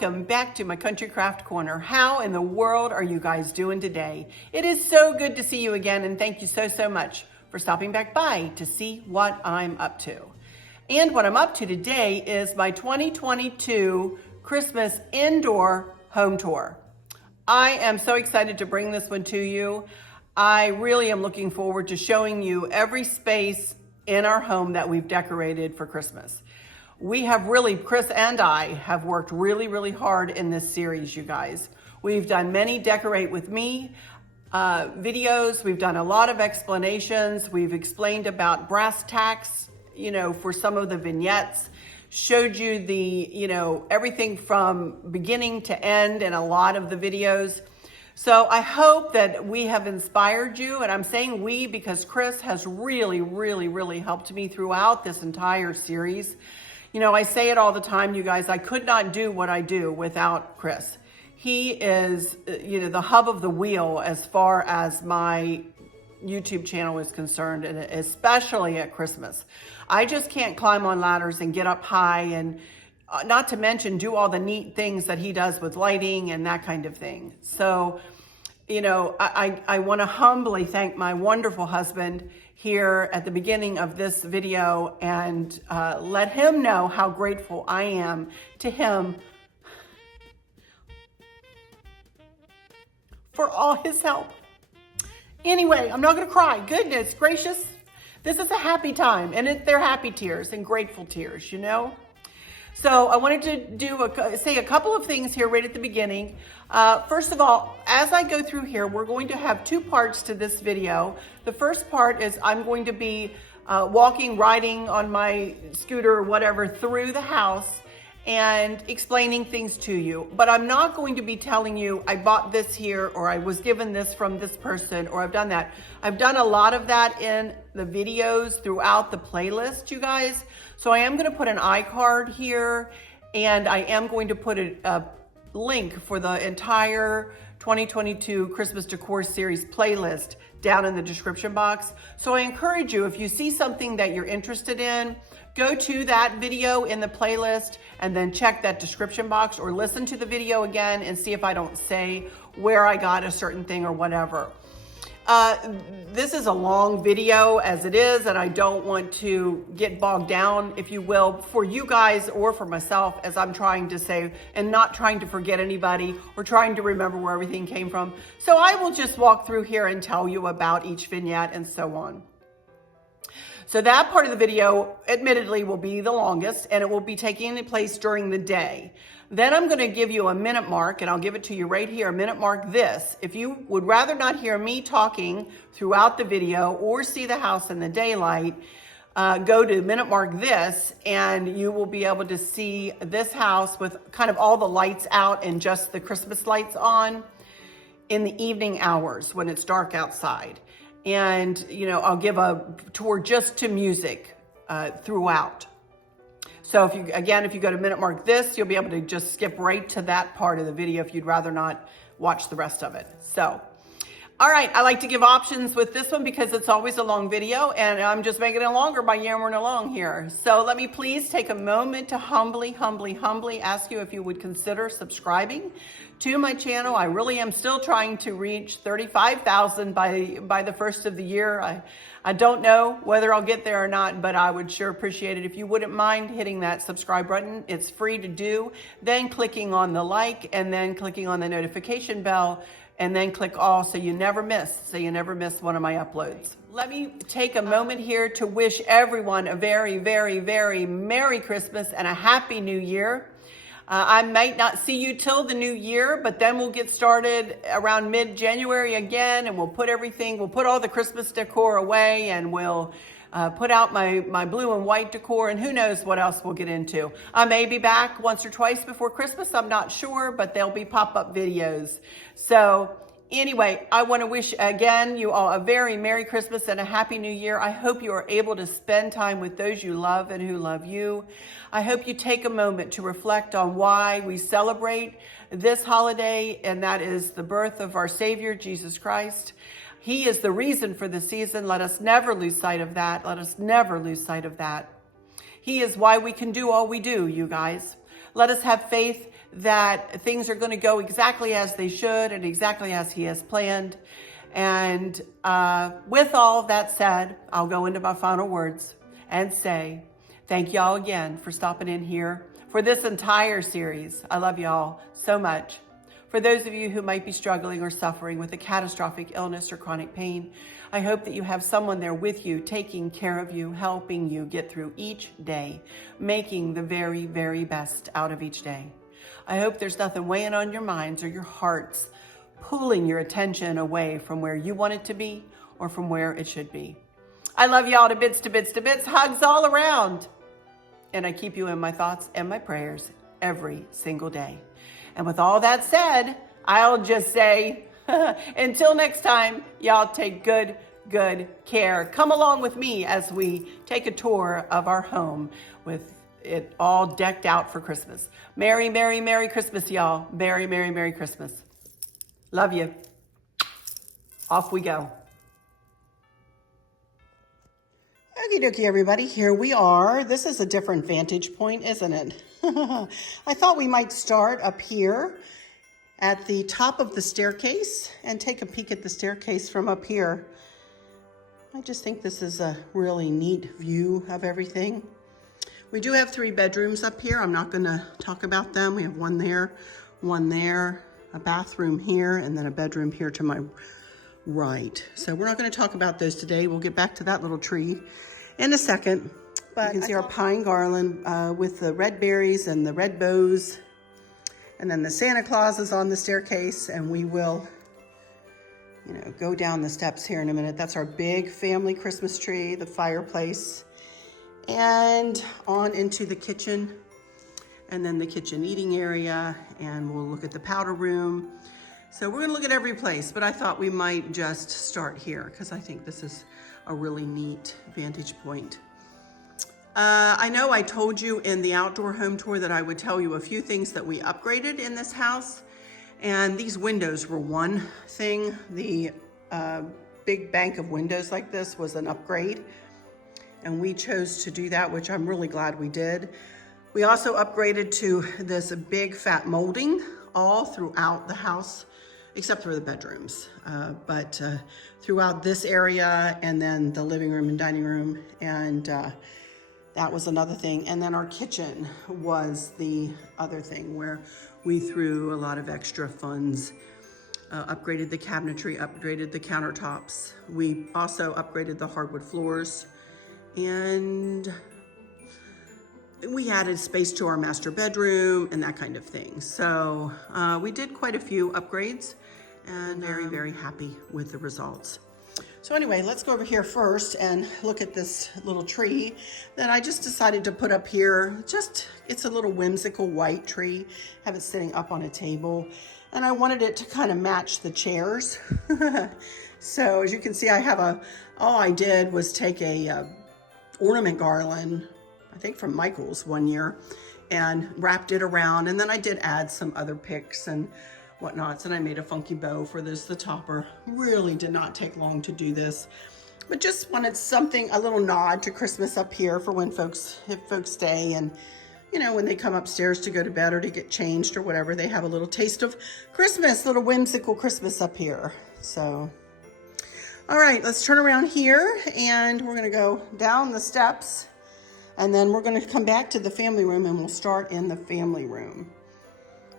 welcome back to my Country Craft Corner. How in the world are you guys doing today? It is so good to see you again, and thank you so much for stopping back by to see what I'm up to. And what I'm up to today is my 2022 Christmas Indoor Home Tour. I am so excited to bring this one to you. I really am looking forward to showing you every space in our home that we've decorated for Christmas. We have really, Chris and I have worked really hard in this series, you guys. We've done many Decorate With Me videos. We've done a lot of explanations. We've explained about brass tacks, for some of the vignettes, showed you the, everything from beginning to end in a lot of the videos. So I hope that we have inspired you, and I'm saying we because Chris has really helped me throughout this entire series. I say it all the time, you guys, I could not do what I do without Chris. He is, the hub of the wheel as far as my YouTube channel is concerned, and especially at Christmas. I just can't climb on ladders and get up high, and not to mention do all the neat things that he does with lighting and that kind of thing. So, I want to humbly thank my wonderful husband here at the beginning of this video and let him know how grateful I am to him for all his help. Anyway, I'm not going to cry. Goodness gracious. This is a happy time, and they're happy tears and grateful tears, So I wanted to say a couple of things here right at the beginning. First of all, as I go through here, we're going to have two parts to this video. The first part is I'm going to be riding on my scooter or whatever through the house and explaining things to you. But I'm not going to be telling you I bought this here, or I was given this from this person, or I've done that. I've done a lot of that in the videos throughout the playlist, you guys. So I am going to put an iCard here, and I am going to put a link for the entire 2022 Christmas Decor Series playlist down in the description box. So I encourage you, if you see something that you're interested in, go to that video in the playlist and then check that description box, or listen to the video again and see if I don't say where I got a certain thing or whatever. This is a long video as it is, and I don't want to get bogged down, if you will, for you guys or for myself, as I'm trying to say, and not trying to forget anybody or trying to remember where everything came from. So I will just walk through here and tell you about each vignette and so on. So that part of the video, admittedly, will be the longest, and it will be taking place during the day. Then I'm going to give you a minute mark, and I'll give it to you right here, a minute mark this. If you would rather not hear me talking throughout the video or see the house in the daylight, go to minute mark this, and you will be able to see this house with kind of all the lights out and just the Christmas lights on in the evening hours when it's dark outside. And, I'll give a tour just to music throughout. So if you go to minute mark this, you'll be able to just skip right to that part of the video if you'd rather not watch the rest of it. So, all right, I like to give options with this one because it's always a long video, and I'm just making it longer by yammering along here. So let me please take a moment to humbly ask you if you would consider subscribing to my channel. I really am still trying to reach 35,000 by the first of the year. I don't know whether I'll get there or not, but I would sure appreciate it if you wouldn't mind hitting that subscribe button. It's free to do. Then clicking on the like, and then clicking on the notification bell, and then click all so you never miss one of my uploads. Let me take a moment here to wish everyone a very Merry Christmas and a Happy New Year. I might not see you till the new year, but then we'll get started around mid-January again, and we'll put all the Christmas decor away, and we'll put out my blue and white decor, and who knows what else we'll get into. I may be back once or twice before Christmas, I'm not sure, but there'll be pop-up videos. So anyway, I want to wish again you all a very Merry Christmas and a Happy New Year. I hope you are able to spend time with those you love and who love you. I hope you take a moment to reflect on why we celebrate this holiday, and that is the birth of our Savior, Jesus Christ. He is the reason for the season. Let us never lose sight of that. Let us never lose sight of that. He is why we can do all we do, you guys. Let us have faith that things are going to go exactly as they should and exactly as he has planned. And with all of that said, I'll go into my final words and say thank y'all again for stopping in here for this entire series. I love y'all so much. For those of you who might be struggling or suffering with a catastrophic illness or chronic pain, I hope that you have someone there with you, taking care of you, helping you get through each day, making the very, very best out of each day. I hope there's nothing weighing on your minds or your hearts, pulling your attention away from where you want it to be or from where it should be. I love y'all to bits, to bits, to bits. Hugs all around. And I keep you in my thoughts and my prayers every single day. And with all that said, I'll just say, until next time, y'all take good care. Come along with me as we take a tour of our home with it all decked out for Christmas. Merry, Merry, Merry Christmas, y'all. Merry, Merry, Merry Christmas. Love you. Off we go. Okie dokie, everybody. Here we are. This is a different vantage point, isn't it? I thought we might start up here at the top of the staircase and take a peek at the staircase from up here. I just think this is a really neat view of everything. We do have 3 bedrooms up here. I'm not going to talk about them. We have one there, a bathroom here, and then a bedroom here to my right. So we're not going to talk about those today. We'll get back to that little tree in a second. But you can see our pine garland with the red berries and the red bows. And then the Santa Claus is on the staircase, and we will, go down the steps here in a minute. That's our big family Christmas tree, the fireplace, and on into the kitchen, and then the kitchen eating area, and we'll look at the powder room. So we're gonna look at every place, but I thought we might just start here because I think this is a really neat vantage point. I know I told you in the outdoor home tour that I would tell you a few things that we upgraded in this house, and these windows were one thing. The big bank of windows like this was an upgrade, and we chose to do that, which I'm really glad we did. We also upgraded to this big fat molding all throughout the house, except for the bedrooms, but throughout this area, and then the living room and dining room, and that was another thing. And then our kitchen was the other thing where we threw a lot of extra funds, upgraded the cabinetry, upgraded the countertops. We also upgraded the hardwood floors, and we added space to our master bedroom and that kind of thing. So we did quite a few upgrades, and very, very happy with the results. So anyway, let's go over here first and look at this little tree that I just decided to put up here. It's a little whimsical white tree. Have it sitting up on a table, and I wanted it to kind of match the chairs. So as you can see, all I did was take a ornament garland, I think from Michael's one year, and wrapped it around, and then I did add some other picks and whatnots, and I made a funky bow for the topper. Really did not take long to do this, but just wanted something, a little nod to Christmas up here for if folks stay, and when they come upstairs to go to bed or to get changed or whatever, they have a little taste of Christmas, little whimsical Christmas up here. So all right, let's turn around here, and we're gonna go down the steps, and then we're gonna come back to the family room, and we'll start in the family room.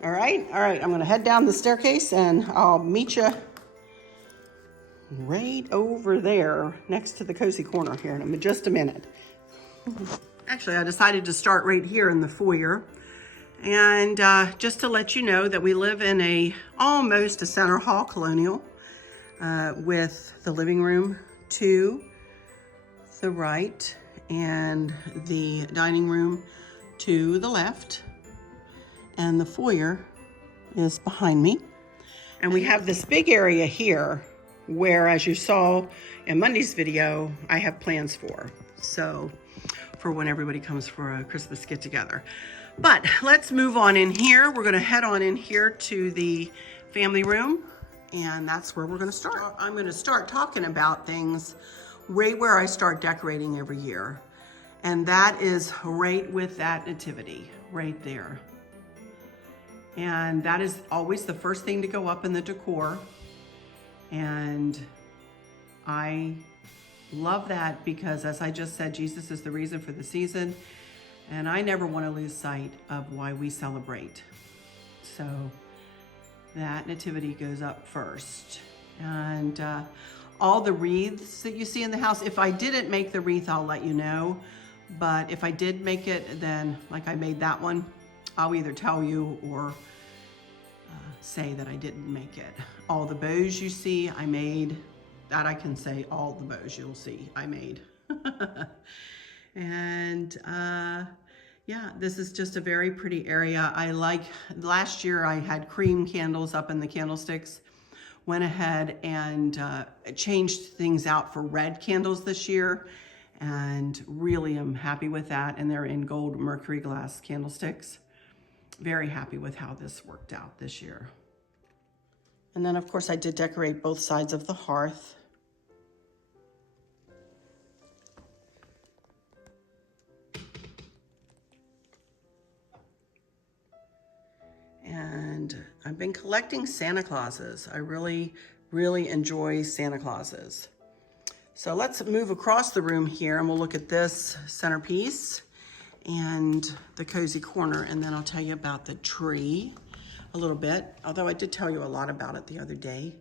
All right, I'm gonna head down the staircase, and I'll meet you right over there next to the cozy corner here in just a minute. Actually, I decided to start right here in the foyer, and just to let you know that we live in almost a center hall colonial, with the living room to the right and the dining room to the left, and the foyer is behind me. And we have this big area here where, as you saw in Monday's video, I have plans for. So for when everybody comes for a Christmas get together. But let's move on in here. We're gonna head on in here to the family room, and that's where we're gonna start. I'm gonna start talking about things right where I start decorating every year. And that is right with that nativity, right there. And that is always the first thing to go up in the decor. And I love that because, as I just said, Jesus is the reason for the season. And I never want to lose sight of why we celebrate. So that nativity goes up first. And all the wreaths that you see in the house, if I didn't make the wreath, I'll let you know. But if I did make it, then like I made that one, I'll either tell you or say that I didn't make it. All the bows you see, I made. That I can say, all the bows you'll see, I made. And yeah, this is just a very pretty area. I like, last year I had cream candles up in the candlesticks. Went ahead and changed things out for red candles this year, and really am happy with that. And they're in gold mercury glass candlesticks. Very happy with how this worked out this year. And then of course I did decorate both sides of the hearth. And I've been collecting Santa Clauses. I really, really enjoy Santa Clauses. So let's move across the room here and we'll look at this centerpiece and the cozy corner, and then I'll tell you about the tree a little bit, although I did tell you a lot about it the other day,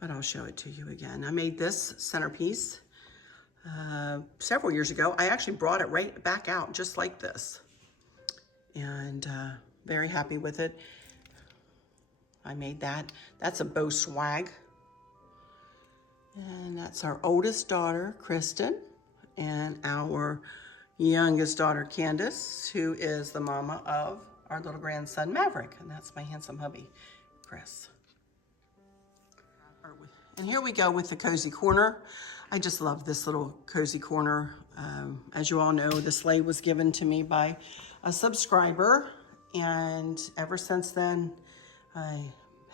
but I'll show it to you again. I made this centerpiece several years ago. I actually brought it right back out just like this, and very happy with it. I made that. That's a bow swag. And that's our oldest daughter, Kristen, and our youngest daughter, Candace, who is the mama of our little grandson, Maverick. And that's my handsome hubby, Chris. And here we go with the cozy corner. I just love this little cozy corner. As you all know, the sleigh was given to me by a subscriber. And ever since then, I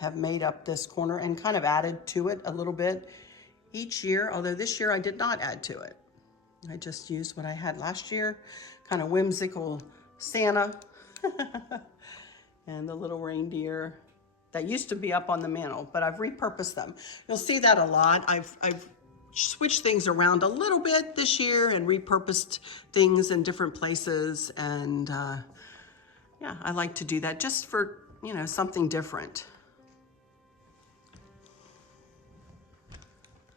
have made up this corner and kind of added to it a little bit each year, although this year I did not add to it. I just used what I had last year, kind of whimsical Santa and the little reindeer that used to be up on the mantle, but I've repurposed them. You'll see that a lot. I've switched things around a little bit this year and repurposed things in different places, and yeah, I like to do that just for, you know, something different.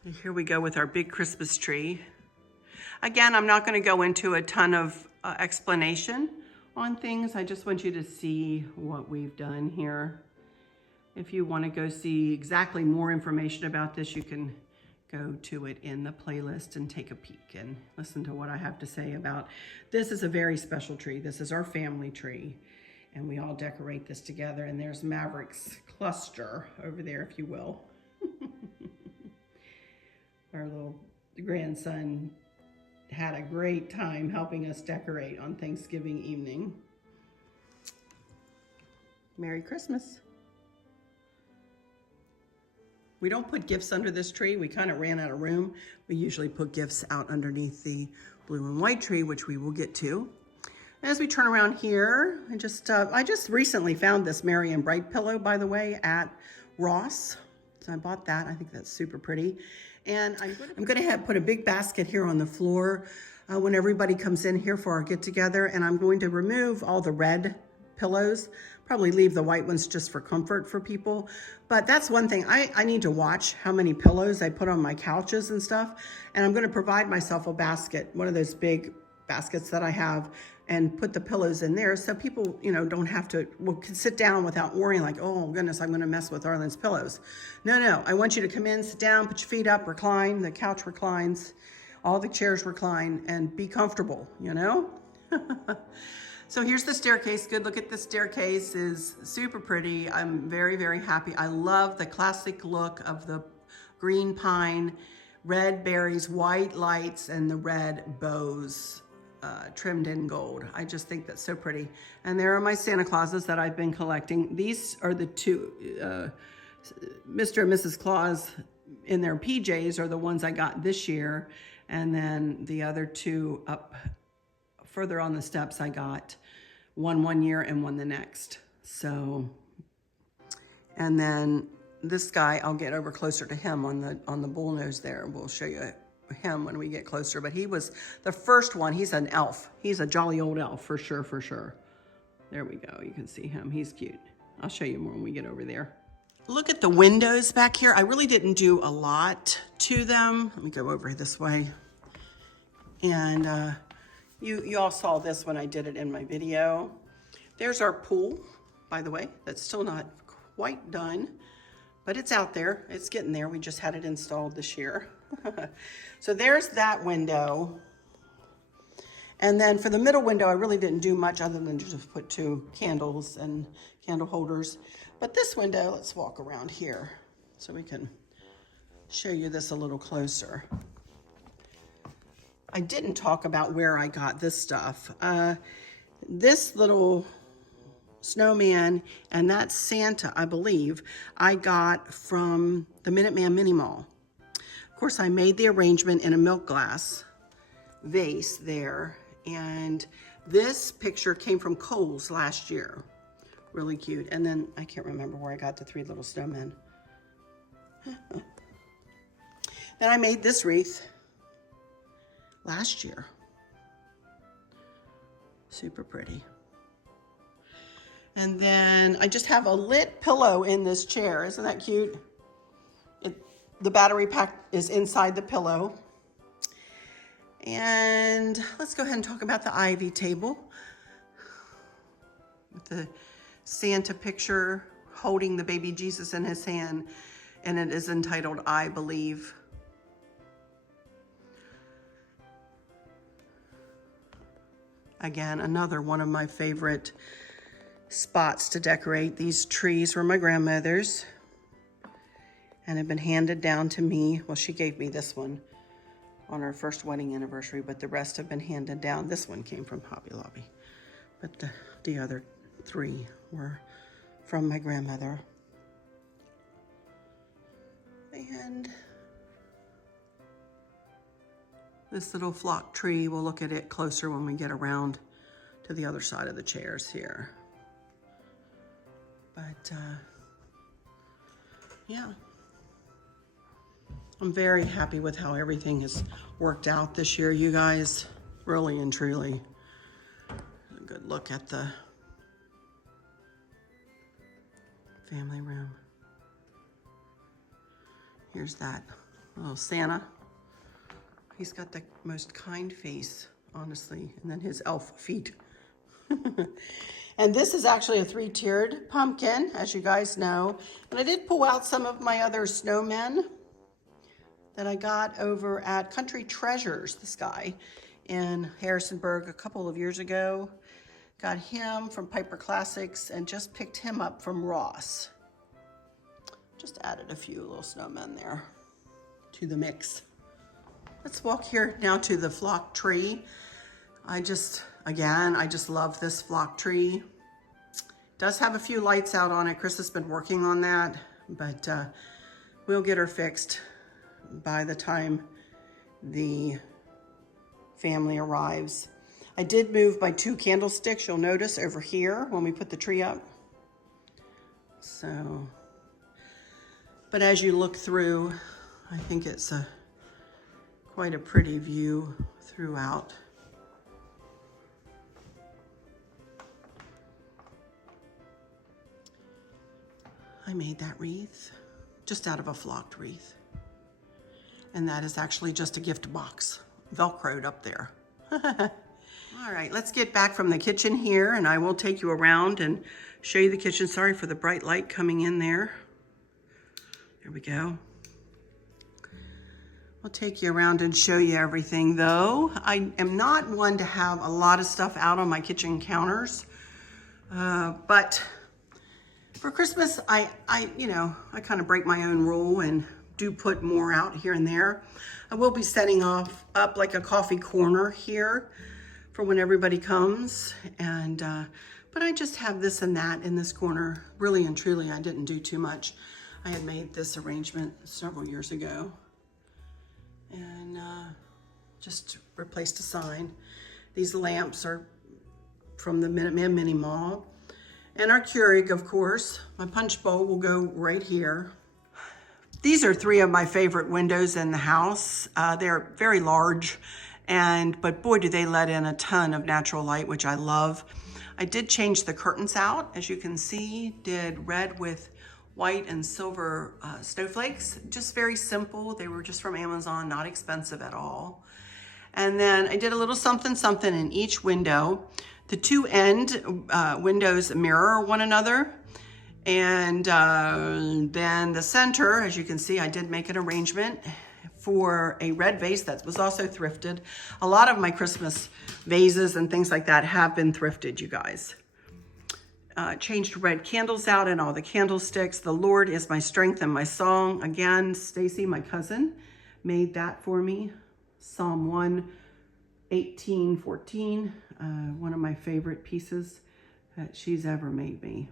And here we go with our big Christmas tree. Again, I'm not going to go into a ton of explanation on things. I just want you to see what we've done here. If you want to go see exactly more information about this, you can go to it in the playlist and take a peek and listen to what I have to say about. This is a very special tree. This is our family tree, and we all decorate this together. And there's Maverick's cluster over there, if you will. Our little grandson had a great time helping us decorate on Thanksgiving evening. Merry Christmas. We don't put gifts under this tree. We kind of ran out of room. We usually put gifts out underneath the blue and white tree, which we will get to. As we turn around here, I just recently found this Merry and Bright pillow, by the way, at Ross. So I bought that. I think that's super pretty. And I'm gonna put a big basket here on the floor when everybody comes in here for our get together. And I'm going to remove all the red pillows, probably leave the white ones just for comfort for people. But that's one thing, I need to watch how many pillows I put on my couches and stuff. And I'm gonna provide myself a basket, one of those big baskets that I have, and put the pillows in there so people, you know, don't have to can sit down without worrying like, oh goodness, I'm gonna mess with Arlynn's pillows. No, I want you to come in, sit down, put your feet up, recline, the couch reclines, all the chairs recline, and be comfortable, you know? So here's the staircase. Good look at the staircase, is super pretty. I'm very, very happy. I love the classic look of the green pine, red berries, white lights, and the red bows trimmed in gold. I just think that's so pretty. And there are my Santa Clauses that I've been collecting. These are the two, Mr. and Mrs. Claus in their PJs are the ones I got this year. And then the other two up further on the steps, I got one year and one the next. So, and then this guy, I'll get over closer to him on the bullnose there. We'll show you him when we get closer, but he was the first one. He's an elf. He's a jolly old elf for sure, for sure. There we go. You can see him. He's cute. I'll show you more when we get over there. Look at the windows back here. I really didn't do a lot to them. Let me go over this way. And you all saw this when I did it in my video. There's our pool, by the way. That's still not quite done, but it's out there. It's getting there. We just had it installed this year. So there's that window. And then for the middle window, I really didn't do much other than just put 2 candles and candle holders. But this window, let's walk around here so we can show you this a little closer. I didn't talk about where I got this stuff. This little snowman and that Santa, I believe, I got from the Minuteman Mini Mall. Of course, I made the arrangement in a milk glass vase there. And this picture came from Kohl's last year. Really cute. And then I can't remember where I got the 3 little snowmen. Then I made this wreath last year. Super pretty. And then I just have a lit pillow in this chair. Isn't that cute? The battery pack is inside the pillow. And let's go ahead and talk about the ivy table with the Santa picture holding the baby Jesus in his hand, and it is entitled, I Believe. Again, another one of my favorite spots to decorate. These trees were my grandmother's and have been handed down to me. Well, she gave me this one on our first wedding anniversary, but the rest have been handed down. This one came from Hobby Lobby, but the other 3 were from my grandmother. And this little flock tree, we'll look at it closer when we get around to the other side of the chairs here. But yeah, I'm very happy with how everything has worked out this year, you guys. Really and truly. A good look at the family room. Here's that little Santa. He's got the most kind face, honestly, and then his elf feet. And this is actually a 3-tiered pumpkin, as you guys know. And I did pull out some of my other snowmen that I got over at Country Treasures, this guy in Harrisonburg a couple of years ago. Got him from Piper Classics and just picked him up from Ross. Just added a few little snowmen there to the mix. Let's walk here now to the flock tree. I just love this flock tree. It does have a few lights out on it. Chris has been working on that, but we'll get her fixed by the time the family arrives. I did move my 2 candlesticks, you'll notice, over here when we put the tree up. So, but as you look through, I think it's quite a pretty view throughout. I made that wreath just out of a flocked wreath. And that is actually just a gift box, Velcroed up there. All right, let's get back from the kitchen here, and I will take you around and show you the kitchen. Sorry for the bright light coming in there. There we go. I'll take you around and show you everything, though. I am not one to have a lot of stuff out on my kitchen counters, but for Christmas, I kind of break my own rule and do put more out here and there. I will be setting up like a coffee corner here for when everybody comes, and but I just have this and that in this corner. Really and truly, I didn't do too much. I had made this arrangement several years ago, and just replaced a sign. These lamps are from the Minuteman Mini Mall, And our Keurig, of course. My punch bowl will go right here. These are 3 of my favorite windows in the house. They're very large, but boy, do they let in a ton of natural light, which I love. I did change the curtains out, as you can see, did red with white and silver snowflakes. Just very simple. They were just from Amazon, not expensive at all. And then I did a little something something in each window. The 2 end windows mirror one another. And then the center, as you can see, I did make an arrangement for a red vase that was also thrifted. A lot of my Christmas vases and things like that have been thrifted, you guys. Changed red candles out and all the candlesticks. The Lord is my strength and my song. Again, Stacy, my cousin, made that for me. Psalm 1:18-14, one of my favorite pieces that she's ever made me.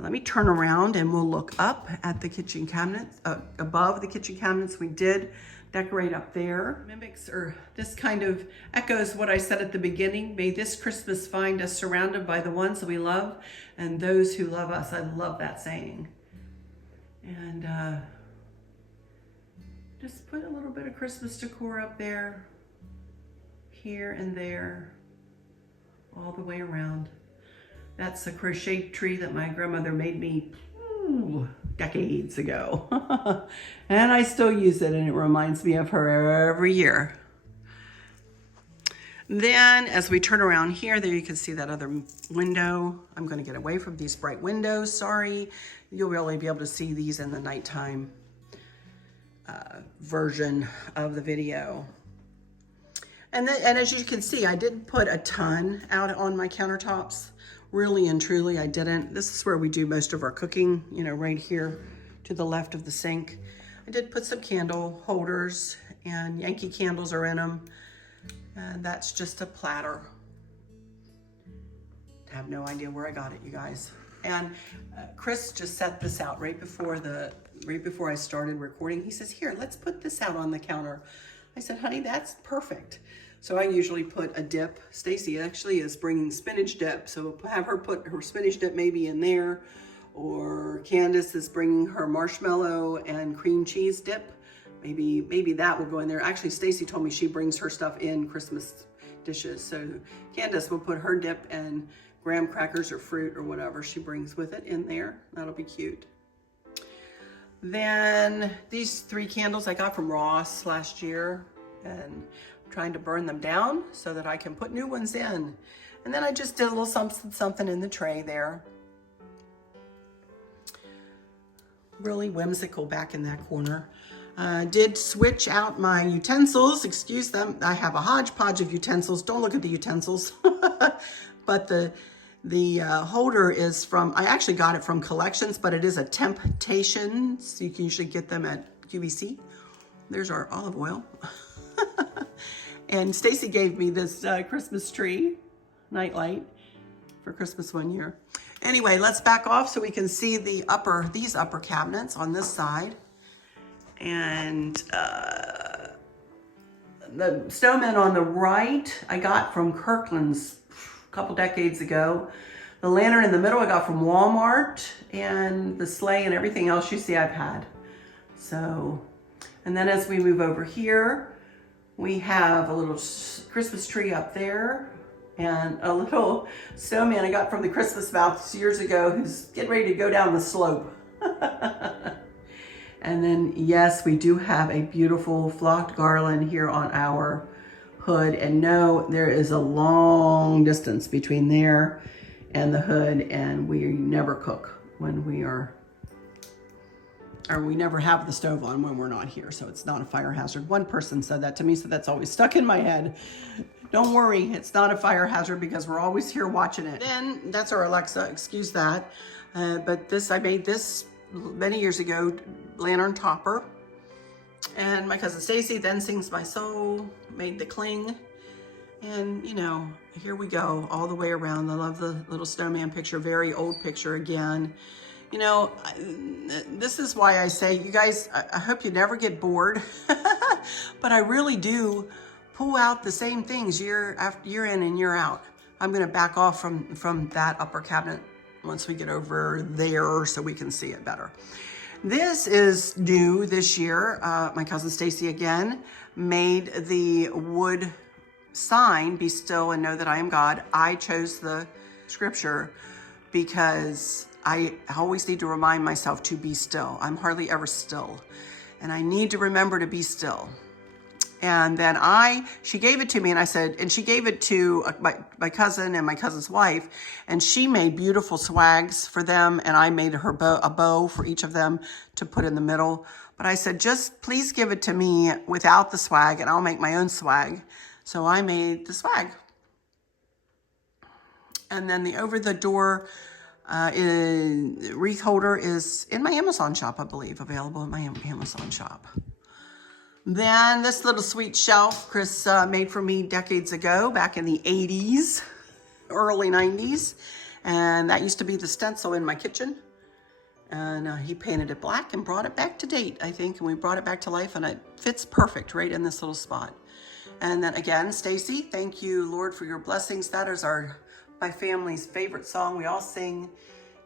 Let me turn around and we'll look up at the kitchen cabinets, above the kitchen cabinets. We did decorate up there. Mimics, or this kind of echoes what I said at the beginning. May this Christmas find us surrounded by the ones that we love and those who love us. I love that saying. And just put a little bit of Christmas decor up there, here and there, all the way around. That's a crochet tree that my grandmother made me decades ago. And I still use it, and it reminds me of her every year. Then as we turn around here, there you can see that other window. I'm going to get away from these bright windows. Sorry. You'll really be able to see these in the nighttime version of the video. And as you can see, I didn't put a ton out on my countertops. Really and truly, I didn't. This is where we do most of our cooking, you know, right here to the left of the sink. I did put some candle holders, and Yankee candles are in them. And that's just a platter. I have no idea where I got it, you guys. And Chris just set this out right before I started recording. He says, "Here, let's put this out on the counter." I said, "Honey, that's perfect." So I usually put a dip. Stacy actually is bringing spinach dip, so have her put her spinach dip maybe in there. Or Candace is bringing her marshmallow and cream cheese dip. Maybe that will go in there. Actually, Stacy told me she brings her stuff in Christmas dishes. So Candace will put her dip and graham crackers or fruit or whatever she brings with it in there. That'll be cute. Then these 3 candles I got from Ross last year, and trying to burn them down so that I can put new ones in. And then I just did a little something in the tray there. Really whimsical back in that corner. Did switch out my utensils, excuse them. I have a hodgepodge of utensils. Don't look at the utensils. But the holder is from, I actually got it from Collections, but it is a Temptations. You can usually get them at QVC. There's our olive oil. And Stacy gave me this Christmas tree nightlight for Christmas one year. Anyway, let's back off so we can see these upper cabinets on this side. And the snowman on the right, I got from Kirkland's a couple decades ago. The lantern in the middle I got from Walmart, and the sleigh and everything else you see I've had. So, and then as we move over here, we have a little Christmas tree up there and a little snowman I got from the Christmas Mouse years ago who's getting ready to go down the slope. And then, yes, we do have a beautiful flocked garland here on our hood. And no, there is a long distance between there and the hood, and we never cook when we are, or we never have the stove on when we're not here, so it's not a fire hazard. One person said that to me, so that's always stuck in my head. Don't worry, it's not a fire hazard because we're always here watching it. Then, that's our Alexa, excuse that. But this, I made this many years ago, lantern topper. And my cousin Stacy, Then Sings My Soul, made the cling. And, you know, here we go, all the way around. I love the little snowman picture, very old picture again. You know, this is why I say, you guys, I hope you never get bored, but I really do pull out the same things year in and year out. I'm gonna back off from that upper cabinet once we get over there so we can see it better. This is new this year. My cousin Stacy again made the wood sign, "Be still and know that I am God." I chose the scripture because I always need to remind myself to be still. I'm hardly ever still, and I need to remember to be still. And then she gave it to me, and I said, and she gave it to my cousin and my cousin's wife, and she made beautiful swags for them, and I made her a bow for each of them to put in the middle. But I said, just please give it to me without the swag, and I'll make my own swag. So I made the swag. And then the over the door wreath holder is in my Amazon shop, I believe, available in my Amazon shop. Then this little sweet shelf Chris made for me decades ago, back in the 80s, early 90s. And that used to be the stencil in my kitchen. And he painted it black and brought it back to date, I think. And we brought it back to life, and it fits perfect right in this little spot. And then again, Stacy, thank you, Lord, for your blessings. That is my family's favorite song. We all sing.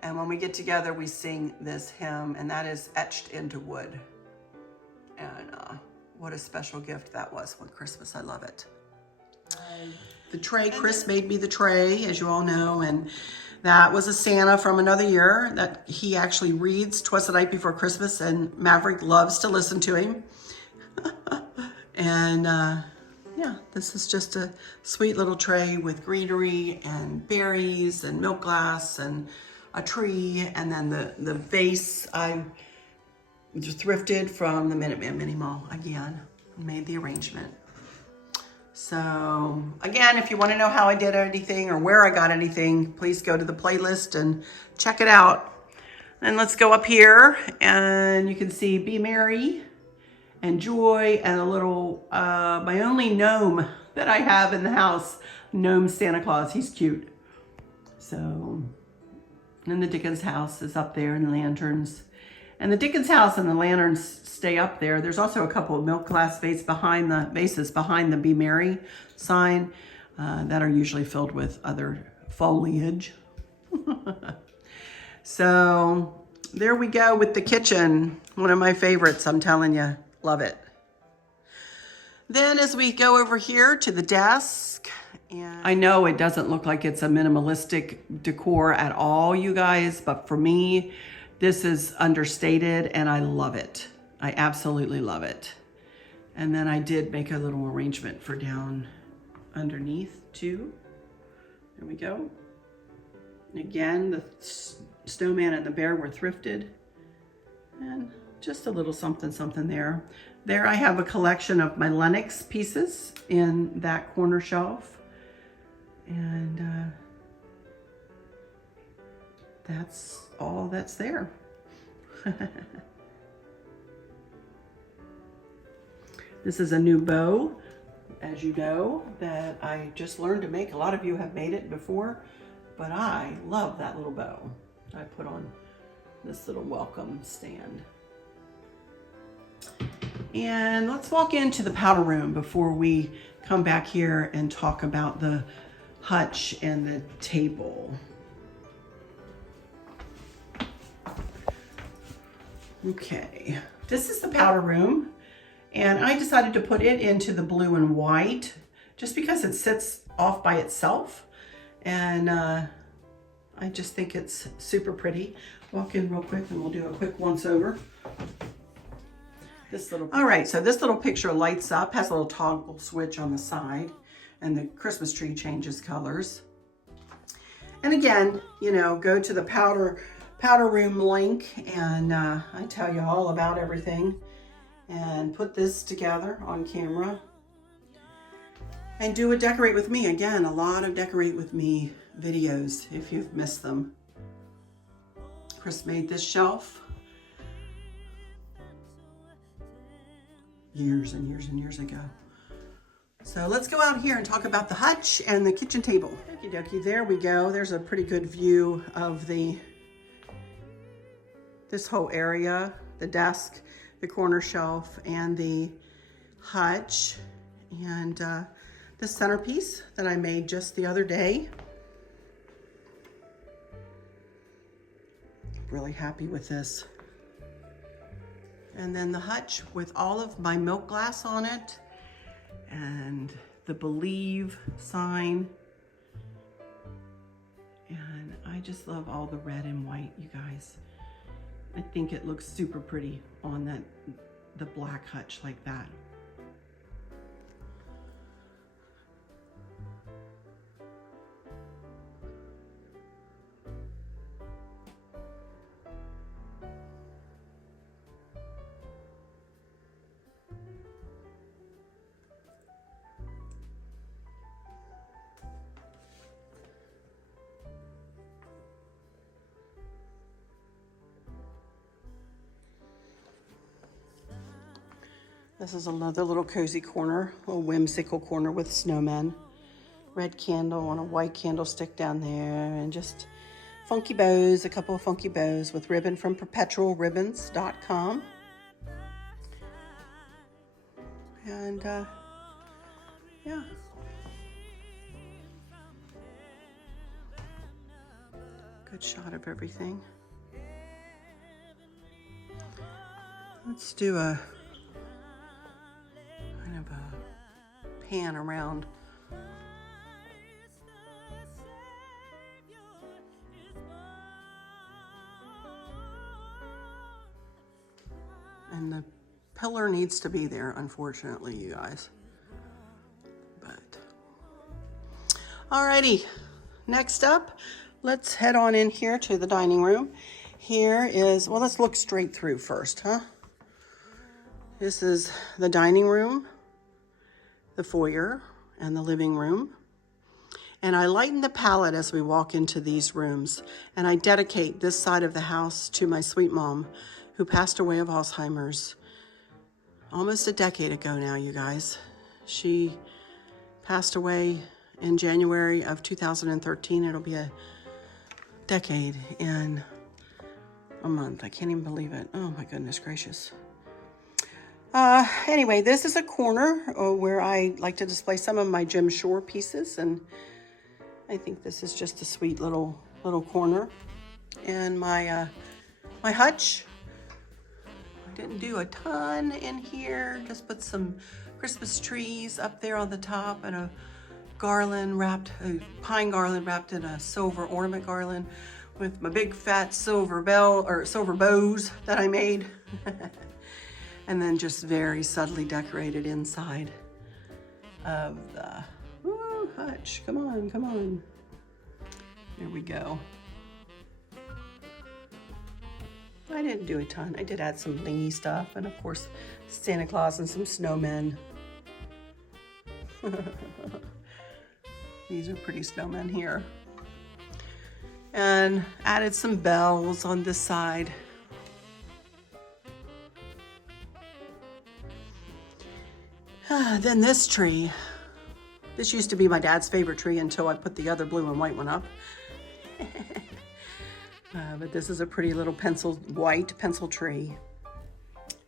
And when we get together, we sing this hymn, and that is etched into wood. And what a special gift that was for Christmas. I love it. The tray, Chris made me the tray, as you all know, and that was a Santa from another year that he actually reads "'Twas the Night Before Christmas," and Maverick loves to listen to him. And yeah, this is just a sweet little tray with greenery and berries and milk glass and a tree, and then the vase I thrifted from the Minuteman Mini Mall again, made the arrangement. So again, if you want to know how I did anything or where I got anything, please go to the playlist and check it out. And let's go up here, and you can see Be Merry and Joy and a little, my only gnome that I have in the house, Gnome Santa Claus. He's cute. So, and the Dickens house is up there, and the lanterns. And the Dickens house and the lanterns stay up there. There's also a couple of milk glass vases behind the Be Merry sign that are usually filled with other foliage. So there we go with the kitchen. One of my favorites, I'm telling you. Love it. Then as we go over here to the desk, and I know it doesn't look like it's a minimalistic decor at all, you guys, but for me, this is understated, and I love it. I absolutely love it. And then I did make a little arrangement for down underneath too. There we go. And again, the snowman and the bear were thrifted. And just a little something, something there. There I have a collection of my Lenox pieces in that corner shelf. And that's all that's there. This is a new bow, as you know, that I just learned to make. A lot of you have made it before, but I love that little bow. I put on this little welcome stand. And let's walk into the powder room before we come back here and talk about the hutch and the table. Okay, this is the powder room, and I decided to put it into the blue and white just because it sits off by itself, and I just think it's super pretty. Walk in real quick and we'll do a quick once over. All right, so this little picture lights up, has a little toggle switch on the side, and the Christmas tree changes colors. And again, you know, go to the powder room link, and I tell you all about everything, and put this together on camera and do a decorate with me. Again, a lot of decorate with me videos if you've missed them. Chris made this shelf years and years and years ago. So let's go out here and talk about the hutch and the kitchen table. Okie dokie, there we go. There's a pretty good view of this whole area, the desk, the corner shelf, and the hutch, and the centerpiece that I made just the other day. really happy with this. And then the hutch with all of my milk glass on it and the Believe sign. And I just love all the red and white, you guys. I think it looks super pretty on the black hutch like that. This is another little cozy corner, a little whimsical corner with snowmen. Red candle on a white candlestick down there, and just funky bows, a couple of funky bows with ribbon from perpetualribbons.com. And yeah. Good shot of everything. Let's do a kind of a pan around. And the pillar needs to be there, unfortunately, you guys. But alrighty, next up, let's head on in here to the dining room. Here is, well, let's look straight through first, huh? This is the dining room, the foyer, and the living room. And I lighten the palette as we walk into these rooms. And I dedicate this side of the house to my sweet mom, who passed away of Alzheimer's almost a decade ago now, you guys. She passed away in January of 2013. It'll be a decade in a month. I can't even believe it. Oh my goodness gracious. Anyway, this is a corner where I like to display some of my Jim Shore pieces, and I think this is just a sweet little corner. And my my hutch, I didn't do a ton in here, just put some Christmas trees up there on the top and a garland wrapped, a pine garland wrapped in a silver ornament garland with my big fat silver bows that I made. And then just very subtly decorated inside of the hutch. Come on, come on. There we go. I didn't do a ton. I did add some blingy stuff, and of course, Santa Claus and some snowmen. These are pretty snowmen here. And added some bells on this side. Then this tree. This used to be my dad's favorite tree until I put the other blue and white one up. But this is a pretty little white pencil tree.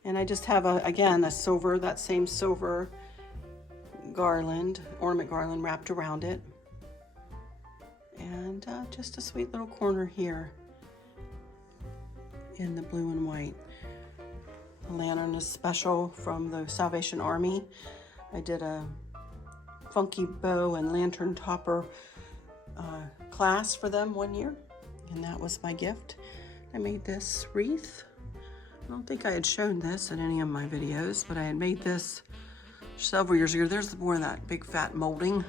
And I just have, again, that same silver garland, ornament garland wrapped around it. And just a sweet little corner here in the blue and white. The lantern is special from the Salvation Army. I did a funky bow and lantern topper class for them one year, and that was my gift. I made this wreath. I don't think I had shown this in any of my videos, but I had made this several years ago. There's more of that big fat molding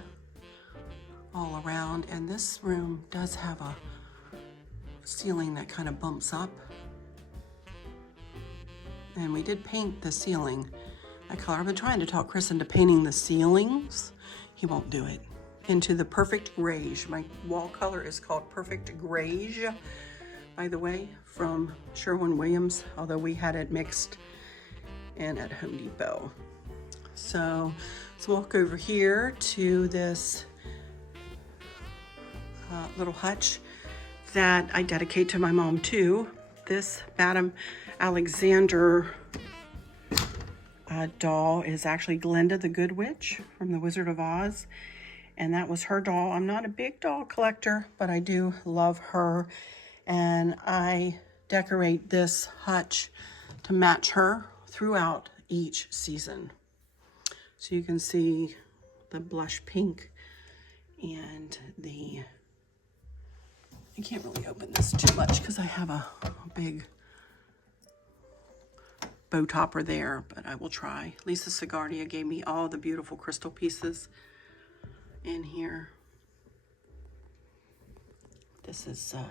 all around, and this room does have a ceiling that kind of bumps up. And we did paint the ceiling that color. I've been trying to talk Chris into painting the ceilings. He won't do it. Into the Perfect Greige. My wall color is called Perfect Greige, by the way, from Sherwin, although we had it mixed in at Home Depot. So let's walk over here to this little hutch that I dedicate to my mom too. This Madame Alexander doll is actually Glinda the Good Witch from The Wizard of Oz, and that was her doll. I'm not a big doll collector, but I do love her, and I decorate this hutch to match her throughout each season. So you can see the blush pink and the, I can't really open this too much because I have a big bow topper there, but I will try. Lisa Segardia gave me all the beautiful crystal pieces in here. This is a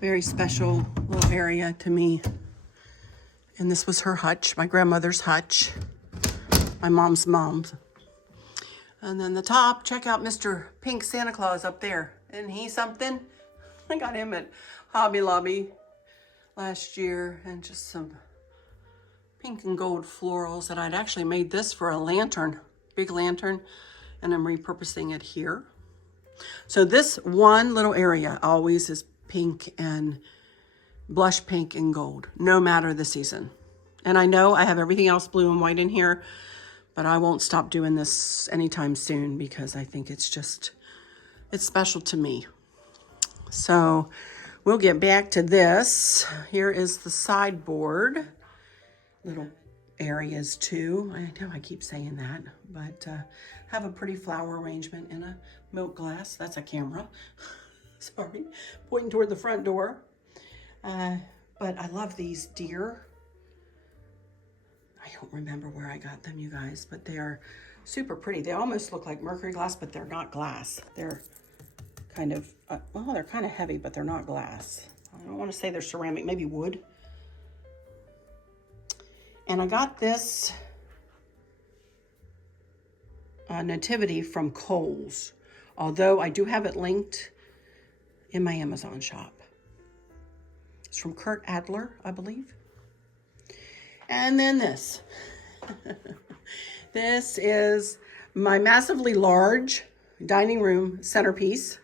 very special little area to me. And this was her hutch, my grandmother's hutch, my mom's. And then the top, check out Mr. Pink Santa Claus up there. Isn't he something? I got him at Hobby Lobby last year, and just some pink and gold florals that I'd actually made this for a lantern, big lantern, and I'm repurposing it here. So this one little area always is pink and blush pink and gold, no matter the season. And I know I have everything else blue and white in here, but I won't stop doing this anytime soon because I think it's special to me. So we'll get back to this. Here is the sideboard. Little areas too. I know I keep saying that, but have a pretty flower arrangement in a milk glass. That's a camera. Sorry, pointing toward the front door. But I love these deer. I don't remember where I got them, you guys, but they are super pretty. They almost look like mercury glass, but they're not glass. They're kind of, well, they're kind of heavy, but they're not glass. I don't want to say they're ceramic, maybe wood. And I got this nativity from Kohl's, although I do have it linked in my Amazon shop. It's from Kurt Adler, I believe. And then this. This is my massively large dining room centerpiece.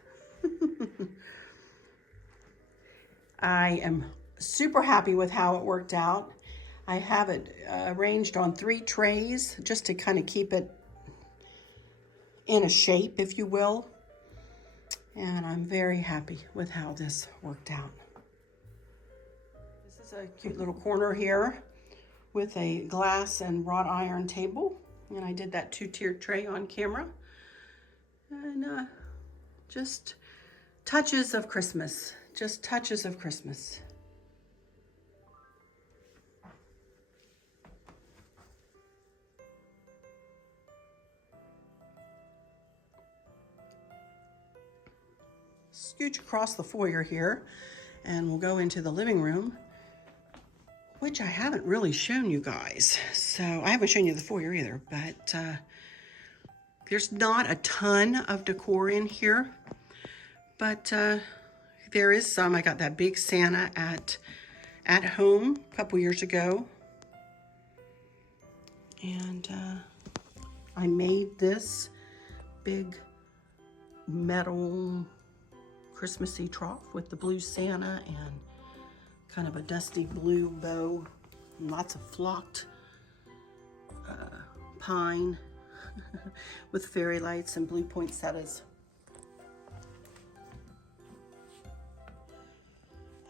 I am super happy with how it worked out. I have it arranged on 3 trays just to kind of keep it in a shape, if you will. And I'm very happy with how this worked out. This is a cute little corner here with a glass and wrought iron table. And I did that 2-tiered tray on camera. And just touches of Christmas. Just touches of Christmas. Scooch across the foyer here, and we'll go into the living room, which I haven't really shown you guys. So I haven't shown you the foyer either, but there's not a ton of decor in here, but there is some. I got that big Santa at home a couple years ago, and I made this big metal Christmassy trough with the blue Santa and kind of a dusty blue bow and lots of flocked pine with fairy lights and blue poinsettias.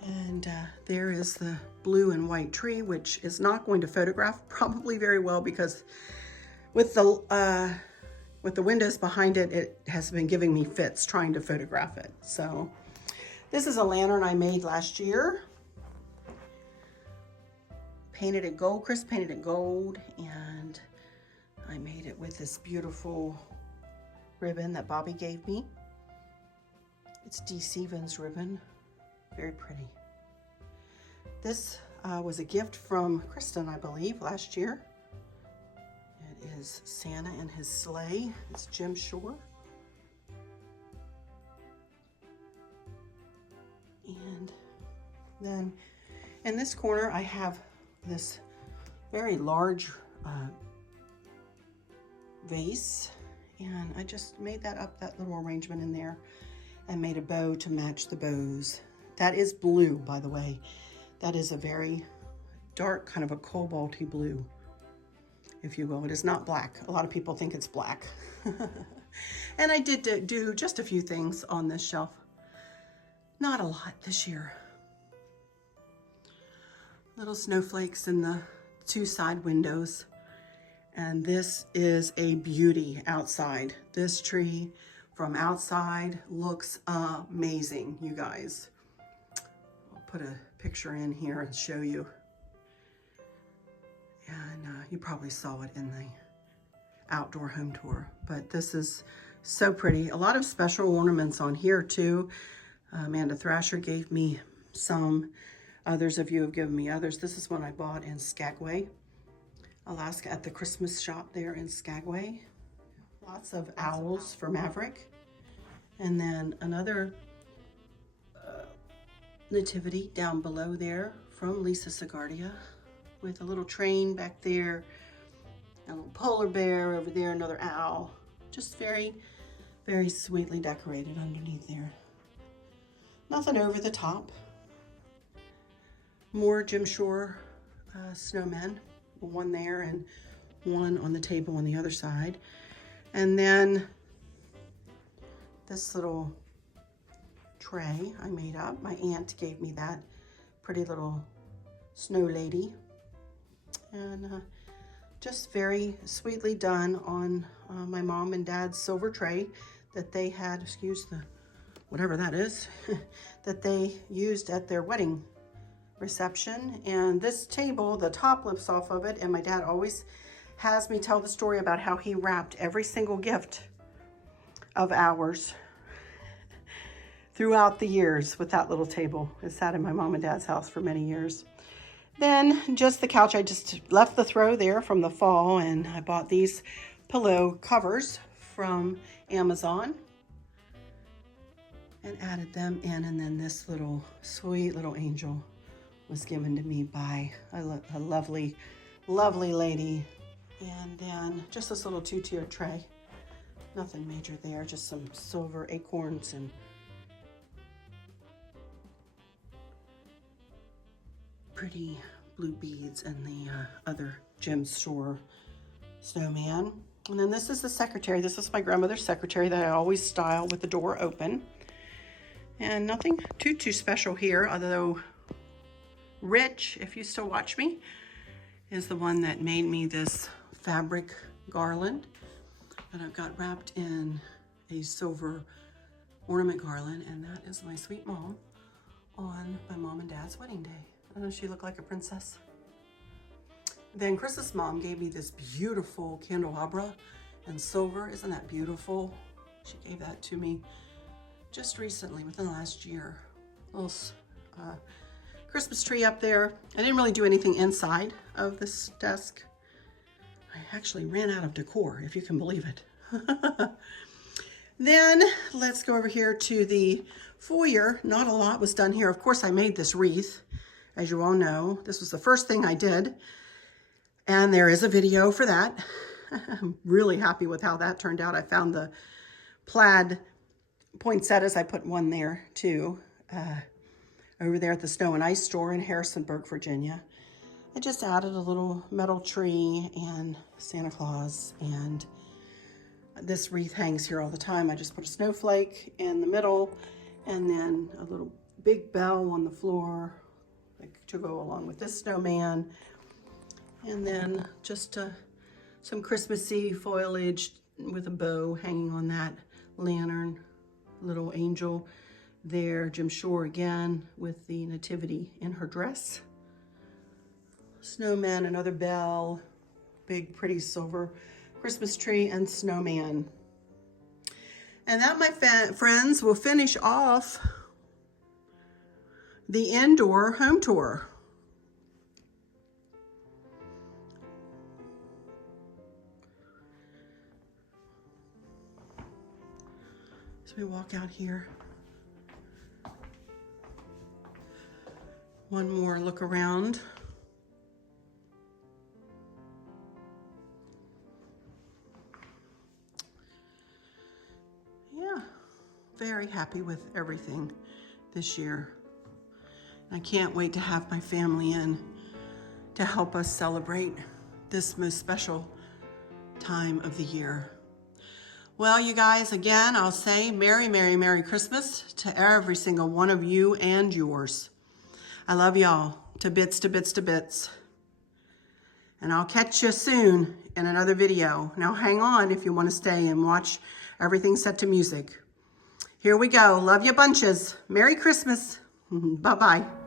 And there is the blue and white tree, which is not going to photograph probably very well because with the windows behind it, it has been giving me fits trying to photograph it. So this is a lantern I made last year. Painted it gold, Chris painted it gold, and I made it with this beautiful ribbon that Bobby gave me. It's D. Stevens ribbon, very pretty. This was a gift from Kristen, I believe, last year. It is Santa and his sleigh. It's Jim Shore. And then in this corner, I have this very large vase. And I just made that up, that little arrangement in there, and made a bow to match the bows. That is blue, by the way. That is a very dark, kind of a cobalty blue, if you will. It is not black. A lot of people think it's black. And I did do just a few things on this shelf. Not a lot this year. Little snowflakes in the two side windows. And this is a beauty outside. This tree from outside looks amazing, you guys. I'll put a picture in here and show you. And you probably saw it in the outdoor home tour, but this is so pretty. A lot of special ornaments on here too. Amanda Thrasher gave me some. Others of you have given me others. This is one I bought in Skagway, Alaska, at the Christmas shop there in Skagway. Lots of owls for Maverick. And then another nativity down below there from Lisa Segardia with a little train back there, a little polar bear over there, another owl. Just very, very sweetly decorated underneath there. Nothing over the top. More Jim Shore snowmen, one there and one on the table on the other side. And then this little tray I made up. My aunt gave me that pretty little snow lady. And just very sweetly done on my mom and dad's silver tray that they had, excuse the, whatever that is, that they used at their wedding reception. And this table, the top lifts off of it, and my dad always has me tell the story about how he wrapped every single gift of ours throughout the years with that little table. It sat in my mom and dad's house for many years. Then just the couch, I just left the throw there from the fall, and I bought these pillow covers from Amazon and added them in. And then this little sweet little angel was given to me by a lovely, lovely lady. And then just this little two-tier tray. Nothing major there, just some silver acorns and pretty blue beads and the other Jim Shore snowman. And then this is the secretary. This is my grandmother's secretary that I always style with the door open. And nothing too special here, although Rich, if you still watch me, is the one that made me this fabric garland that I've got wrapped in a silver ornament garland, and that is my sweet mom on my mom and dad's wedding day. I don't know, she looked like a princess. Then Chris's mom gave me this beautiful candelabra in silver. Isn't that beautiful? She gave that to me just recently, within the last year. Little Christmas tree up there. I didn't really do anything inside of this desk. I actually ran out of decor, if you can believe it. Then let's go over here to the foyer. Not a lot was done here. Of course, I made this wreath. As you all know, this was the first thing I did. And there is a video for that. I'm really happy with how that turned out. I found the plaid poinsettias. I put one there too, over there at the Snow and Ice store in Harrisonburg, Virginia. I just added a little metal tree and Santa Claus, and this wreath hangs here all the time. I just put a snowflake in the middle and then a little big bell on the floor to go along with this snowman. And then just some Christmassy foliage with a bow hanging on that lantern. Little angel there, Jim Shore again with the nativity in her dress. Snowman, another bell, big pretty silver Christmas tree and snowman. And that, my friends, will finish off the indoor home tour. So we walk out here. One more look around. Yeah, very happy with everything this year. I can't wait to have my family in to help us celebrate this most special time of the year. Well, you guys, again, I'll say Merry, Merry, Merry Christmas to every single one of you and yours. I love y'all. to bits, to bits, to bits. And I'll catch you soon in another video. Now hang on if you want to stay and watch everything set to music. Here we go. Love you bunches. Merry Christmas. Bye-bye.